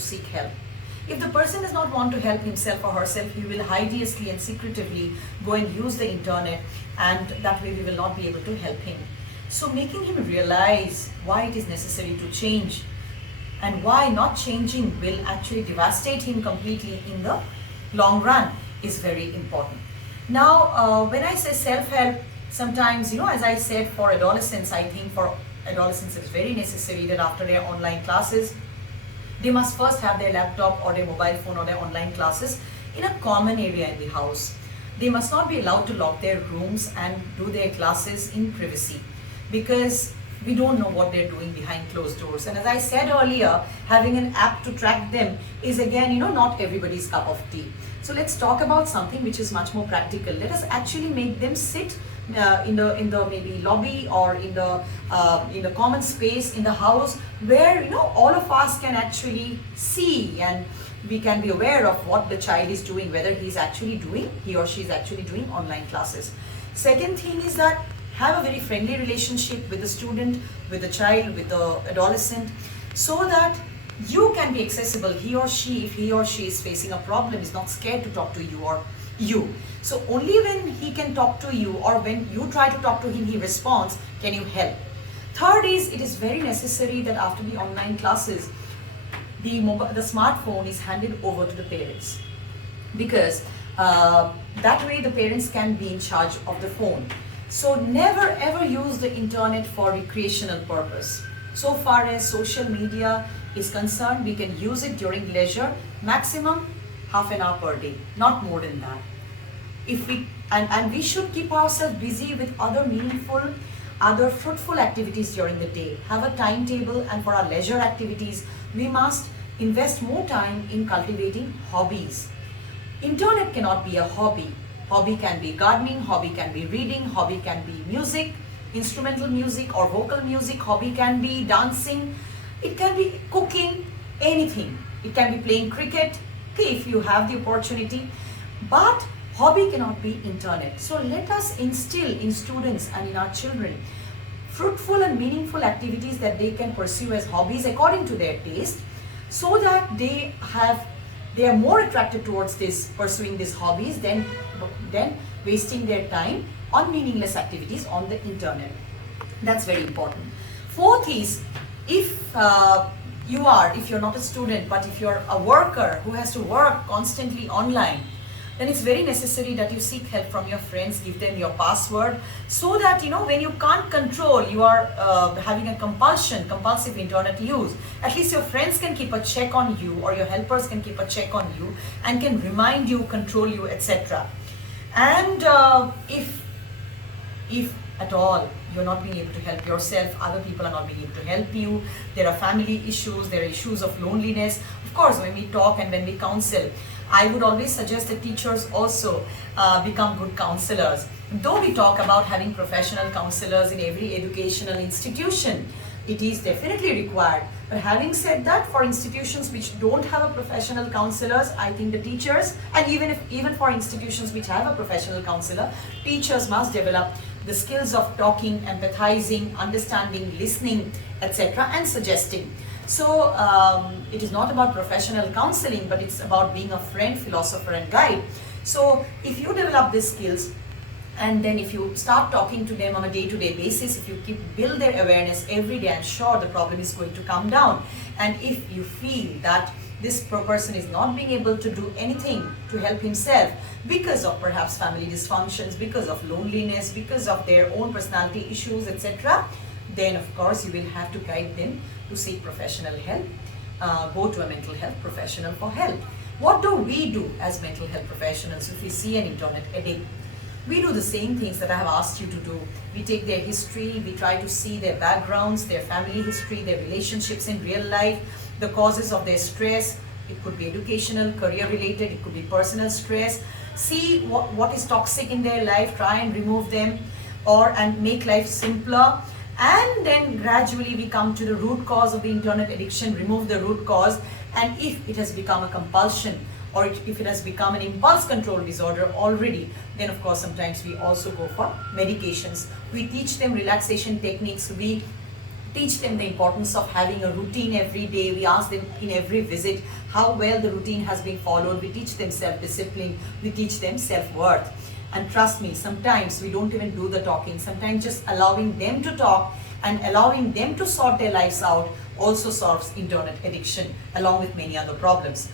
to seek help. If the person does not want to help himself or herself, he will hideously and secretively go and use the internet, and that way we will not be able to help him. So making him realize why it is necessary to change and why not changing will actually devastate him completely in the long run is very important. Now, when I say self-help, sometimes, as I said, for adolescents, I think for adolescents it's very necessary that after their online classes, they must first have their laptop or their mobile phone or their online classes in a common area in the house. They must not be allowed to lock their rooms and do their classes in privacy, because we don't know what they're doing behind closed doors. And as I said earlier, having an app to track them is again, not everybody's cup of tea. So let's talk about something which is much more practical. Let us actually make them sit in the maybe lobby or in the common space in the house, where all of us can actually see and we can be aware of what the child is doing, whether he or she is actually doing online classes. Second thing is that have a very friendly relationship with the student, with the child, with the adolescent, so that you can be accessible. He or she, if he or she is facing a problem, is not scared to talk to you or you. So only when he can talk to you, or when you try to talk to him, he responds, can you help? Third is, it is very necessary that after the online classes, the smartphone is handed over to the parents, because that way the parents can be in charge of the phone. So never ever use the internet for recreational purpose. So far as social media is concerned, we can use it during leisure, maximum half an hour per day, not more than that. And we should keep ourselves busy with other meaningful, other fruitful activities during the day. Have a timetable, and for our leisure activities, we must invest more time in cultivating hobbies. Internet cannot be a hobby. Hobby can be gardening, hobby can be reading, hobby can be music, instrumental music or vocal music, hobby can be dancing, it can be cooking, anything. It can be playing cricket, okay, if you have the opportunity. But hobby cannot be internet. So let us instill in students and in our children fruitful and meaningful activities that they can pursue as hobbies according to their taste, so that they are more attracted towards pursuing these hobbies than wasting their time on meaningless activities on the internet. That's very important. Fourth is, if you're not a student, but if you're a worker who has to work constantly online, then it's very necessary that you seek help from your friends, give them your password, so that when you can't control, you are having a compulsive internet use, at least your friends can keep a check on you, or your helpers can keep a check on you and can remind you, control you, etc. And if at all you're not being able to help yourself, other people are not being able to help you, there are family issues, there are issues of loneliness. Of course, when we talk and when we counsel, I would always suggest that teachers also become good counselors. Though we talk about having professional counselors in every educational institution, it is definitely required. But having said that, for institutions which don't have a professional counselors, I think the teachers, and even for institutions which have a professional counselor, teachers must develop the skills of talking, empathizing, understanding, listening, etc., and suggesting. So it is not about professional counseling, but it's about being a friend, philosopher, and guide. So if you develop these skills, and then if you start talking to them on a day-to-day basis, if you build their awareness every day, I'm sure the problem is going to come down. And if you feel that this person is not being able to do anything to help himself because of perhaps family dysfunctions, because of loneliness, because of their own personality issues, etc., then of course you will have to guide them to seek professional help, go to a mental health professional for help. What do we do as mental health professionals if we see an internet addict? We do the same things that I have asked you to do. We take their history, we try to see their backgrounds, their family history, their relationships in real life, the causes of their stress. It could be educational, career related, it could be personal stress. See what is toxic in their life, try and remove them and make life simpler. And then gradually we come to the root cause of the internet addiction, remove the root cause. And if it has become a compulsion, or if it has become an impulse control disorder already, then of course sometimes we also go for medications. We teach them relaxation techniques, we teach them the importance of having a routine every day. We ask them in every visit how well the routine has been followed. We teach them self-discipline. We teach them self-worth. And trust me, sometimes we don't even do the talking. Sometimes just allowing them to talk and allowing them to sort their lives out also solves internet addiction along with many other problems.